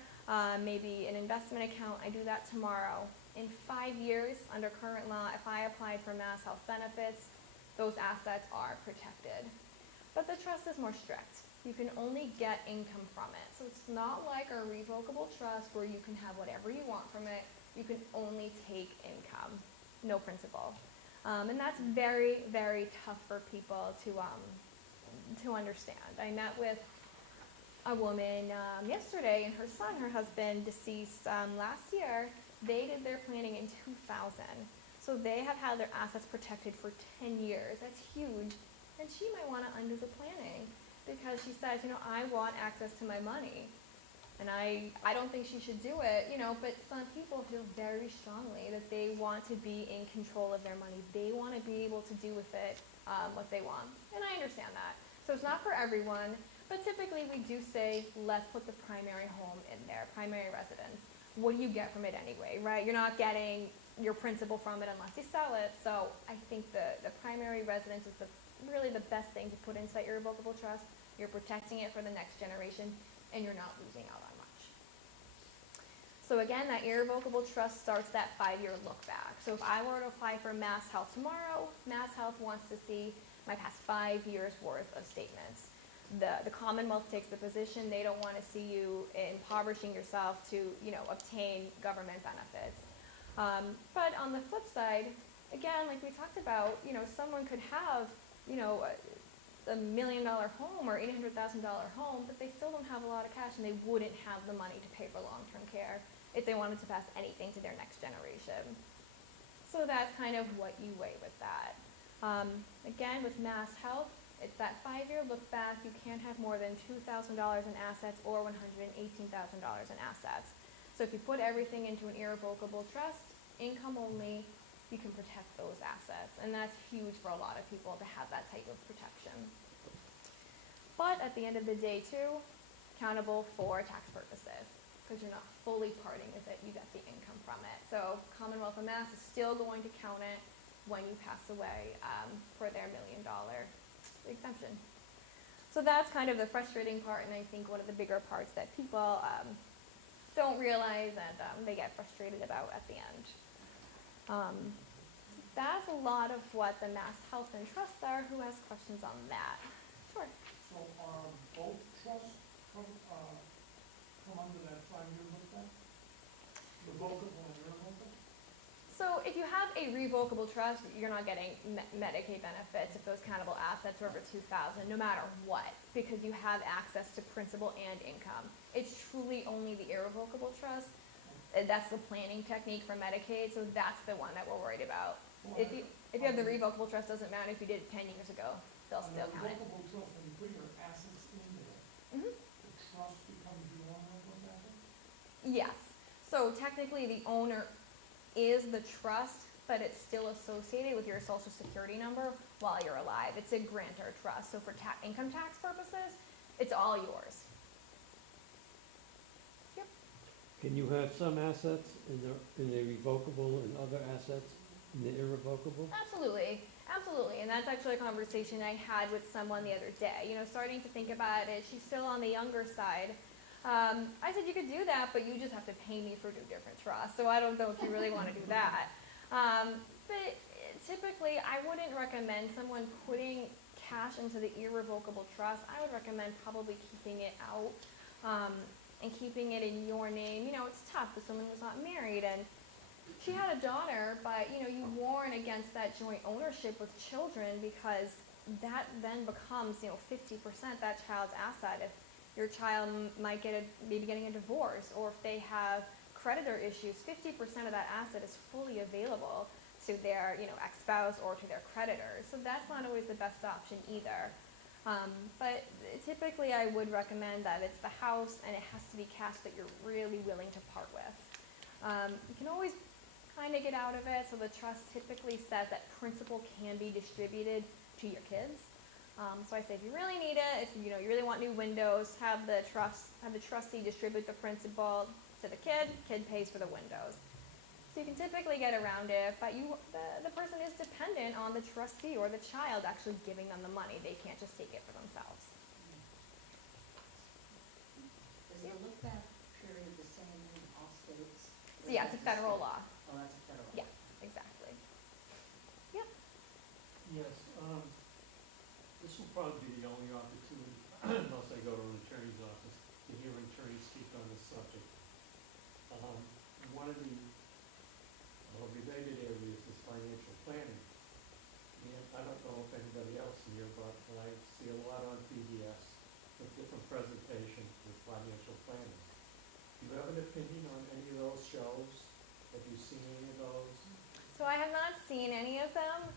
maybe an investment account, I do that tomorrow. In 5 years, under current law, if I applied for MassHealth benefits, those assets are protected. But the trust is more strict. You can only get income from it. So it's not like a revocable trust where you can have whatever you want from it. You can only take income, no principal. And that's very, very tough for people to understand. I met with a woman yesterday, and her son, her husband, deceased last year. They did their planning in 2000. So they have had their assets protected for 10 years. That's huge. And she might want to undo the planning because she says, I want access to my money. And I don't think she should do it, but some people feel very strongly that they want to be in control of their money. They want to be able to do with it what they want. And I understand that. So it's not for everyone, but typically we do say, let's put the primary home in there, primary residence. What do you get from it anyway, right? You're not getting your principal from it unless you sell it. So I think the primary residence is really the best thing to put into that irrevocable trust. You're protecting it for the next generation, and you're not losing out on much. So again, that irrevocable trust starts that 5-year look back. So if I were to apply for MassHealth tomorrow, MassHealth wants to see my past 5 years worth of statements. The Commonwealth takes the position they don't want to see you impoverishing yourself to, obtain government benefits. But on the flip side, again, like we talked about, someone could have, a $1 million home or $800,000 home, but they still don't have a lot of cash and they wouldn't have the money to pay for long-term care if they wanted to pass anything to their next generation. So that's kind of what you weigh with that. Again, with MassHealth, it's that 5-year look back. You can't have more than $2,000 in assets or $118,000 in assets. So if you put everything into an irrevocable trust, income only, you can protect those assets. And that's huge for a lot of people to have that type of protection. But at the end of the day, too, accountable for tax purposes, because you're not fully parting with it. You get the income from it. So Commonwealth of Mass is still going to count it when you pass away for their $1 million exemption. So that's kind of the frustrating part, and I think one of the bigger parts that people don't realize and they get frustrated about at the end. That's a lot of what the MassHealth and trusts are. Who has questions on that? Sure. So are both trusts come under that 5-year look back? Revocable and irrevocable? So if you have a revocable trust, you're not getting Medicaid benefits if those countable assets are over $2,000, no matter what, because you have access to principal and income. It's truly only the irrevocable trust. That's the planning technique for Medicaid, so that's the one that we're worried about. Well, If you have the revocable trust, doesn't matter if you did it 10 years ago, they'll still count it. On the revocable trust, when you put your assets in there, Mhm. the trust becomes the owner of those assets? Yes. So technically, the owner is the trust, but it's still associated with your social security number while you're alive. It's a grantor trust. So for income tax purposes, it's all yours. Yep. Can you have some assets in the revocable and other assets in the irrevocable? Absolutely. Absolutely. And that's actually a conversation I had with someone the other day. Starting to think about it, she's still on the younger side. I said, you could do that, but you just have to pay me for 2 different trusts. So I don't know if you really want to do that. But typically, I wouldn't recommend someone putting cash into the irrevocable trust. I would recommend probably keeping it out and keeping it in your name. It's tough if someone was not married and she had a daughter, but you warn against that joint ownership with children because that then becomes 50% that child's asset. If your child might maybe getting a divorce, or if they have creditor issues, 50% of that asset is fully available to their ex-spouse or to their creditors. So that's not always the best option either. But typically I would recommend that it's the house and it has to be cash that you're really willing to part with. You can always kind of get out of it. So the trust typically says that principal can be distributed to your kids. So I say if you really need it, if you really want new windows, have the trustee distribute the principal to the kid pays for the windows. So you can typically get around it, but the person is dependent on the trustee or the child actually giving them the money. They can't just take it for themselves. Is the look back period the same in all states? So yeah, it's a federal law. Oh, that's a federal law. Yeah. Exactly. Yes, this will probably be the only opportunity, unless I go to an attorney's office, to hear an attorney speak on this subject. One of the related areas is financial planning. And I don't know if anybody else here, but I see a lot on PBS with different presentations with financial planning. Do you have an opinion on any of those shows? Have you seen any of those? So I have not seen any of them,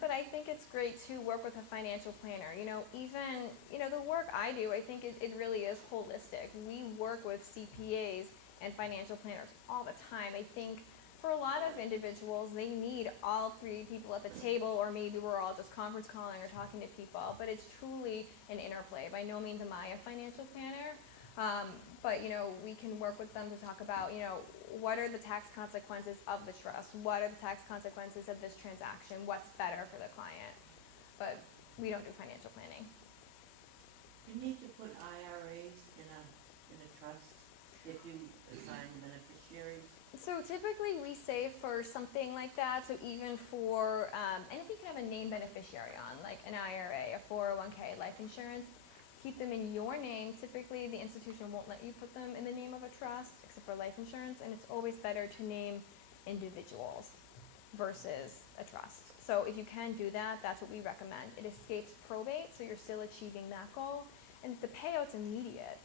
but I think it's great to work with a financial planner. Even the work I do, I think it really is holistic. We work with CPAs and financial planners all the time. I think for a lot of individuals, they need all three people at the table, or maybe we're all just conference calling or talking to people, but it's truly an interplay. By no means am I a financial planner, but we can work with them to talk about, what are the tax consequences of the trust? What are the tax consequences of this transaction? What's better for the client? But we don't do financial planning. You need to put IRAs in a trust if you assign beneficiaries. So typically we save for something like that. So even for anything you can have a named beneficiary on, like an IRA, a 401k, life insurance, keep them in your name. Typically the institution won't let you put them in the name of a trust, except for life insurance, and it's always better to name individuals versus a trust. So if you can do that, that's what we recommend. It escapes probate, so you're still achieving that goal, and the payout's immediate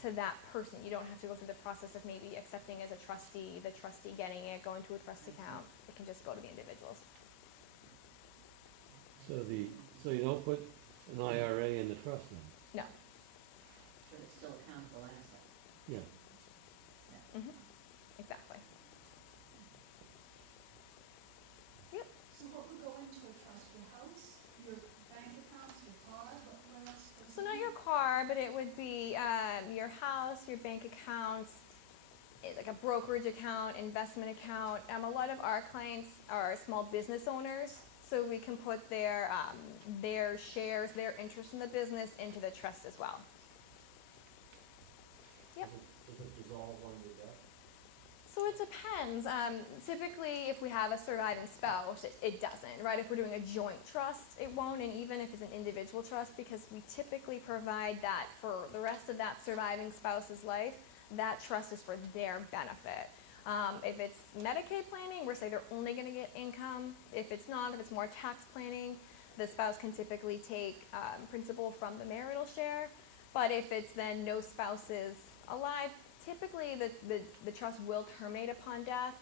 to that person. You don't have to go through the process of maybe accepting as a trustee, the trustee getting it, going to a trust account. It can just go to the individuals. So you don't put an IRA in the trust then? No. But it's still a countable asset. Yeah. Exactly. So what would go into a trust? Your house, your bank accounts, your car, what else? So not your car, but it would be your house, your bank accounts, like a brokerage account, investment account. A lot of our clients are small business owners, so we can put their shares, their interest in the business into the trust as well. Yep. Does it dissolve under death? So it depends. Typically, if we have a surviving spouse, it doesn't, right? If we're doing a joint trust, it won't, and even if it's an individual trust, because we typically provide that for the rest of that surviving spouse's life, that trust is for their benefit. If it's Medicaid planning, we're saying they're only going to get income. If it's not, if it's more tax planning, the spouse can typically take principal from the marital share. But if it's then no spouses alive, typically the trust will terminate upon death.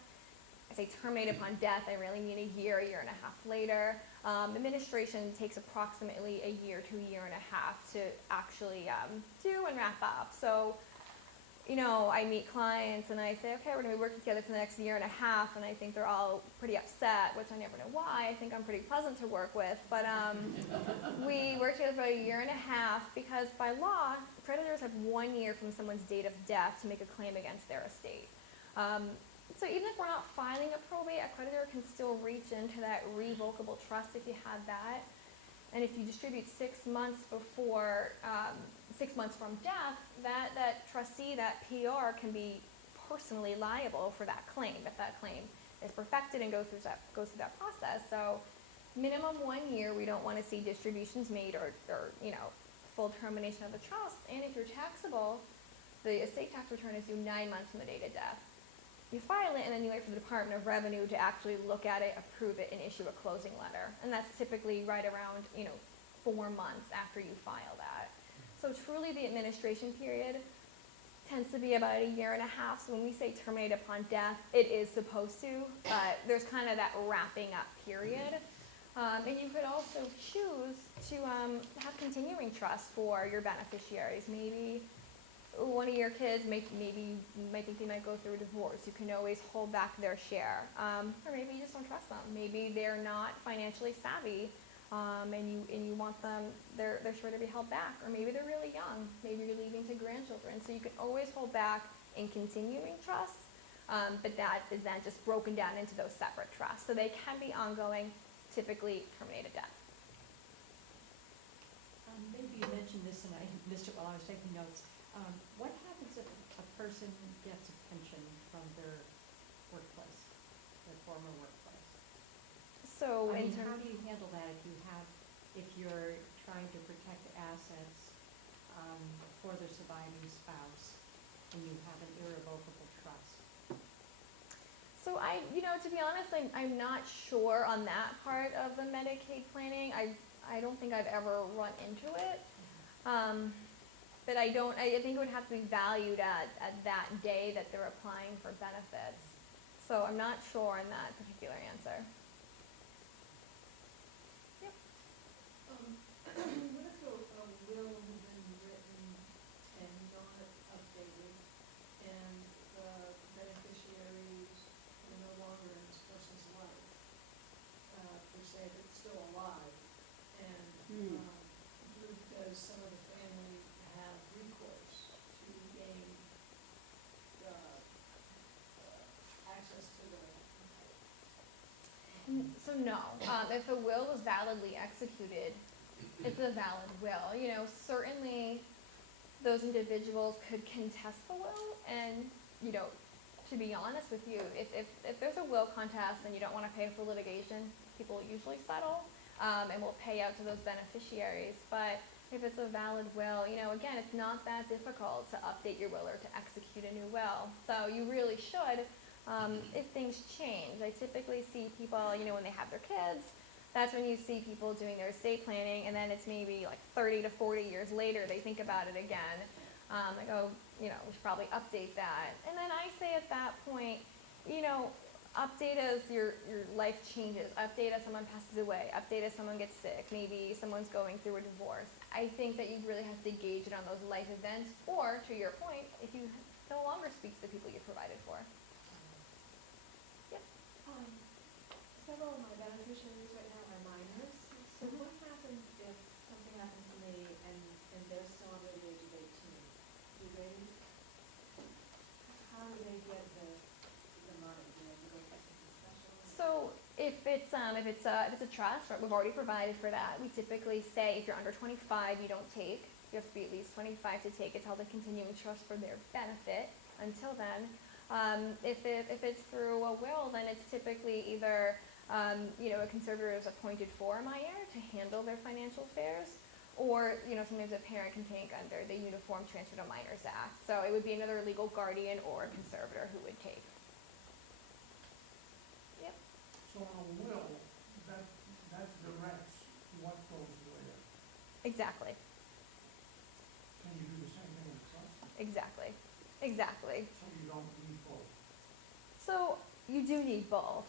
I say terminate upon death, I really mean a year and a half later. Administration takes approximately a year to a year and a half to actually do and wrap up. So, I meet clients and I say, okay, we're going to be working together for the next year and a half, and I think they're all pretty upset, which I never know why. I think I'm pretty pleasant to work with, but we work together for a year and a half because by law, creditors have 1 year from someone's date of death to make a claim against their estate. So even if we're not filing a probate, a creditor can still reach into that revocable trust if you have that. And if you distribute 6 months before, 6 months from death, that trustee, that PR, can be personally liable for that claim if that claim is perfected and goes through that process. So minimum 1 year, we don't want to see distributions made or full termination of the trust. And if you're taxable, the estate tax return is due 9 months from the date of death. You file it, and then you wait for the Department of Revenue to actually look at it, approve it, and issue a closing letter. And that's typically right around 4 months after you file that. So truly the administration period tends to be about a year and a half. So when we say terminate upon death, it is supposed to, but there's kind of that wrapping up period. And you could also choose to have continuing trust for your beneficiaries. Maybe one of your kids, maybe you might think they might go through a divorce. You can always hold back their share. Or maybe you just don't trust them. Maybe they're not financially savvy, and you want them, they're sure to be held back. Or maybe they're really young. Maybe you're leaving to grandchildren. So you can always hold back in continuing trust. but that is then just broken down into those separate trusts. So they can be ongoing, typically terminate at death. Maybe you mentioned this and I missed it while I was taking notes. What happens if a person gets a pension from their workplace, their former workplace? So I in mean, how terms, do you handle that if you're trying to protect assets for the surviving spouse and you have an irrevocable trust? so to be honest, I'm not sure on that part of the Medicaid planning. I don't think I've ever run into it. But I think it would have to be valued at that day that they're applying for benefits. So I'm not sure on that particular answer. What if a will had been written and not updated, and the beneficiaries were no longer in this person's life, per se, but still alive, and, does some of the family have recourse to gain the, access to the, So no, if a will was validly executed, it's a valid will. Certainly those individuals could contest the will, and to be honest with you, if there's a will contest and you don't want to pay for litigation, people usually settle and will pay out to those beneficiaries. But if it's a valid will, again, it's not that difficult to update your will or to execute a new will. So you really should, if things change. I typically see people, when they have their kids, that's when you see people doing their estate planning, and then it's maybe like 30 to 40 years later they think about it again. Like, oh, we should probably update that. And then I say at that point, update as your life changes. Update as someone passes away. Update as someone gets sick. Maybe someone's going through a divorce. I think that you really have to gauge it on those life events, or to your point, if you no longer speak to the people you provided for. several of my beneficiaries right now are minors, so what happens if something happens to me and they're still under the age of 18? How do they get the money? Do they have to go through something special? So if it's a trust, right, we've already provided for that. We typically say if you're under 25, you don't take. You have to be at least 25 to take. It's held a continuing trust for their benefit until then. If it's through a will, then it's typically either a conservator is appointed for a minor to handle their financial affairs, or sometimes a parent can take under the Uniform Transfer to Minors Act. So it would be another legal guardian or a conservator who would take. Yep. So on a will, that directs what goes where. Exactly. Can you do the same thing in a trust? Exactly. So you don't need both? So you do need both.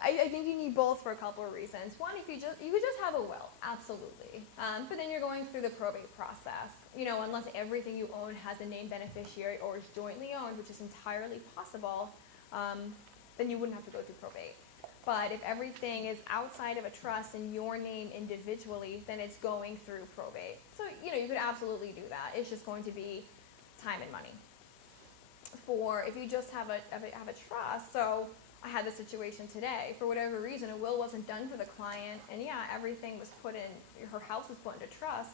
I think you need both for a couple of reasons. One, you could just have a will, absolutely. But then you're going through the probate process. Unless everything you own has a named beneficiary or is jointly owned, which is entirely possible, then you wouldn't have to go through probate. But if everything is outside of a trust in your name individually, then it's going through probate. So, you could absolutely do that. It's just going to be time and money. If you just have a trust, so I had this situation today. For whatever reason, a will wasn't done for the client, and everything was her house was put into trust,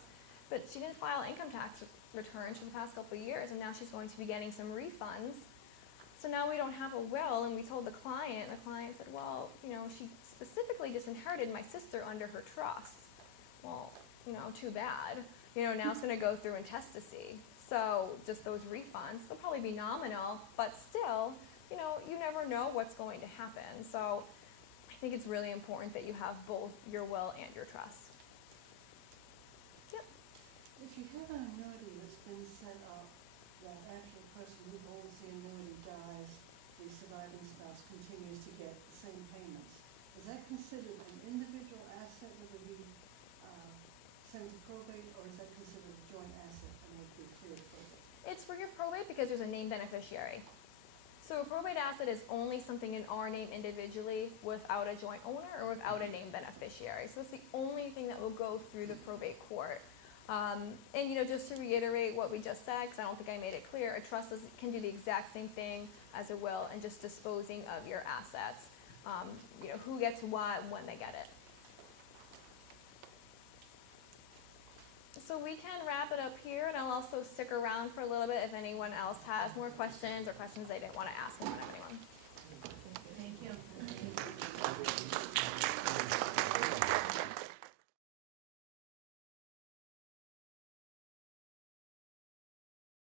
but she didn't file income tax returns for the past couple of years, and now she's going to be getting some refunds. So now we don't have a will, and we told the client said, well, she specifically disinherited my sister under her trust. Well, too bad. Now it's going to go through intestacy. So just those refunds, they'll probably be nominal, but still, you never know what's going to happen. So I think it's really important that you have both your will and your trust. Yep. If you have an annuity that's been set up, the actual person who holds the annuity dies, the surviving spouse continues to get the same payments. Is that considered an individual asset that would be sent to probate, or is that considered a joint asset and would be cleared probate? It's for your probate because there's a named beneficiary. So a probate asset is only something in our name individually without a joint owner or without a named beneficiary. So it's the only thing that will go through the probate court. And, you know, just to reiterate what we just said, because I don't think I made it clear, a trust can do the exact same thing as a will and just disposing of your assets. You know, who gets what when they get it. So we can wrap it up here, and I'll also stick around for a little bit if anyone else has more questions or questions they didn't want to ask in front of anyone.